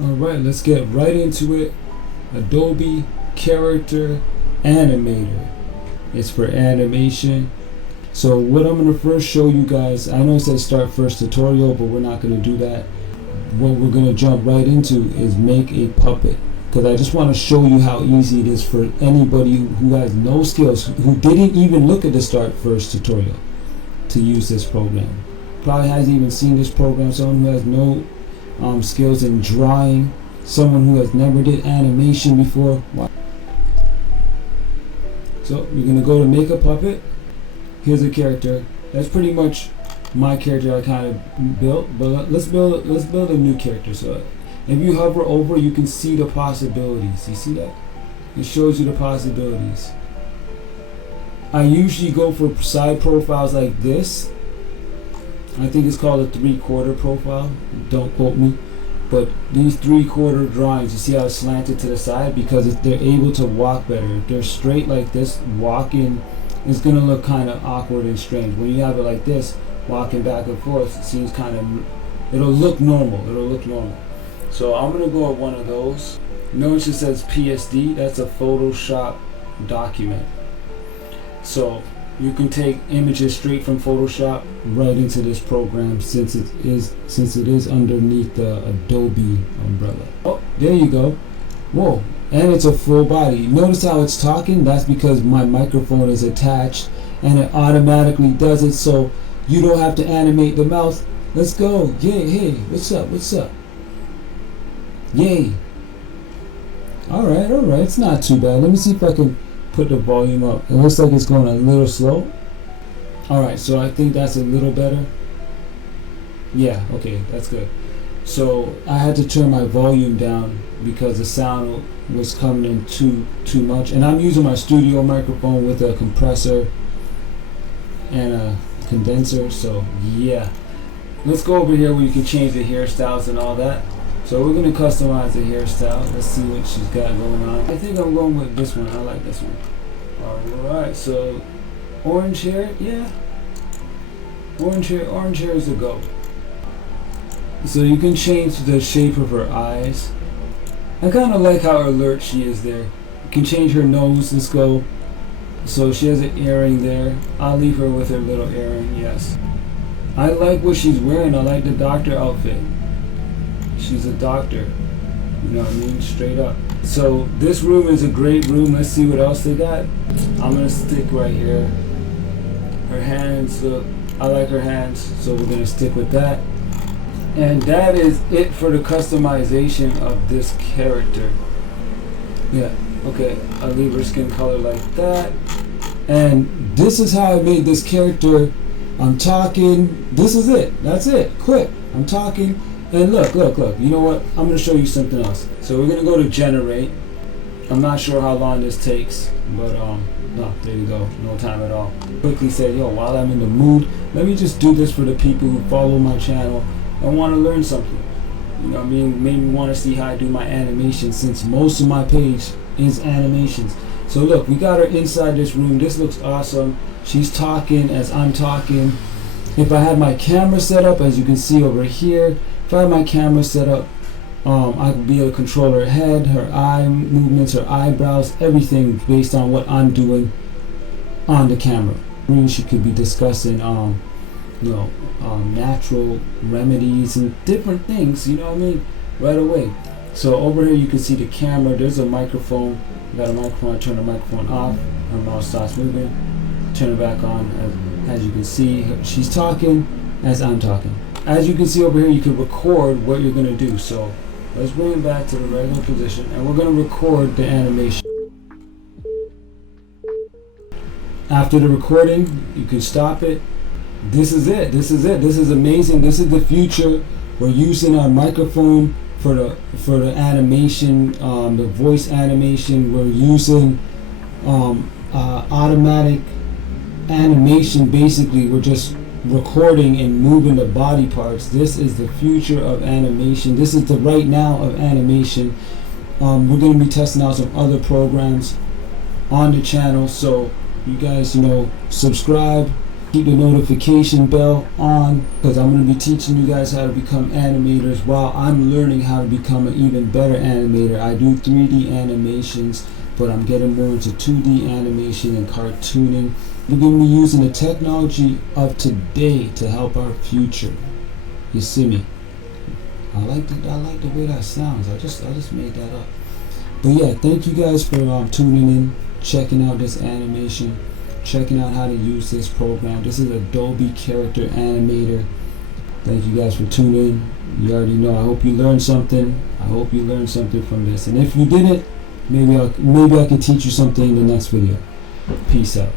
Alright, let's get right into it. Adobe Character Animator. It's for animation. So what I'm going to first show you guys, I know it says start first tutorial, but we're not going to do that. What we're going to jump right into is make a puppet. Because I just want to show you how easy it is for anybody who has no skills, who didn't even look at the start first tutorial, to use this program. Probably hasn't even seen this program. Someone who has no skills in drawing, someone who has never did animation before. So you're gonna go to make a puppet. Here's a character. That's pretty much my character I kind of built, but let's build a new character. So if you hover over, you can see the possibilities. You see that? It shows you the possibilities. I usually go for side profiles like this. I think it's called a 3/4 profile. Don't quote me. But these 3/4 drawings, you see how it's slanted to the side? Because they're able to walk better. If they're straight like this, walking is going to look kind of awkward and strange. When you have it like this, walking back and forth, it seems kind of, it'll look normal. So I'm going to go with one of those. Notice it says PSD. That's a Photoshop document. So you can take images straight from Photoshop right into this program since it is underneath the Adobe umbrella. Oh, there you go. Whoa, and it's a full body. Notice how it's talking? That's because my microphone is attached and it automatically does it, so you don't have to animate the mouth. Let's go. Yay, hey, what's up? Yay. Alright, it's not too bad. Let me see if I can put the volume up. It looks like it's going a little slow. Alright, so I think that's a little better. Yeah, okay, that's good. So I had to turn my volume down because the sound was coming in too much. And I'm using my studio microphone with a compressor and a condenser, so yeah. Let's go over here where you can change the hairstyles and all that. So we're going to customize the hairstyle. Let's see what she's got going on. I think I'm going with this one. I like this one. Alright, so orange hair, yeah. Orange hair is a go. So you can change the shape of her eyes. I kind of like how alert she is there. You can change her nose. Let's go. So she has an earring there. I'll leave her with her little earring, yes. I like what she's wearing. I like the doctor outfit. She's a doctor, you know what I mean, straight up. So this room is a great room. Let's see what else they got. I'm gonna stick right here. Her hands, look, I like her hands, so we're gonna stick with that. And that is it for the customization of this character. Yeah, okay, I'll leave her skin color like that. And this is how I made this character. I'm talking, this is it, that's it, quick, I'm talking. And look, you know what? I'm going to show you something else. So we're going to go to generate. I'm not sure how long this takes, but no, there you go, no time at all. Quickly said, yo, while I'm in the mood, let me just do this for the people who follow my channel and want to learn something. You know what I mean? Maybe want to see how I do my animation, since most of my page is animations. So look, we got her inside this room. This looks awesome. She's talking as I'm talking. If I had my camera set up, as you can see over here, if I had my camera set up, I could be able to control her head, her eye movements, her eyebrows, everything based on what I'm doing on the camera. Maybe she could be discussing, natural remedies and different things, you know what I mean, right away. So over here you can see the camera. There's a microphone. You got a microphone. I turn the microphone off. Her mouth starts moving. Turn it back on. As you can see, she's talking as I'm talking. As you can see over here, you can record what you're going to do. So let's bring it back to the regular position, and we're going to record the animation. After the recording, you can stop it. This is it. This is amazing. This is the future. We're using our microphone for the animation, the voice animation. We're using automatic animation. Basically, we're just recording and moving the body parts. This is the future of animation. This is the right now of animation. We're going to be testing out some other programs on the channel, so you guys, subscribe, Keep the notification bell on, because I'm going to be teaching you guys how to become animators while I'm learning how to become an even better animator. I do 3D animations, but I'm getting more into 2D animation and cartooning. We're going to be using the technology of today to help our future. You see me? I like the way that sounds. I just made that up. But yeah, thank you guys for tuning in, checking out this animation, checking out how to use this program. This is Adobe Character Animator. Thank you guys for tuning in. You already know. I hope you learned something. I hope you learned something from this. And if you didn't, maybe I can teach you something in the next video. Peace out.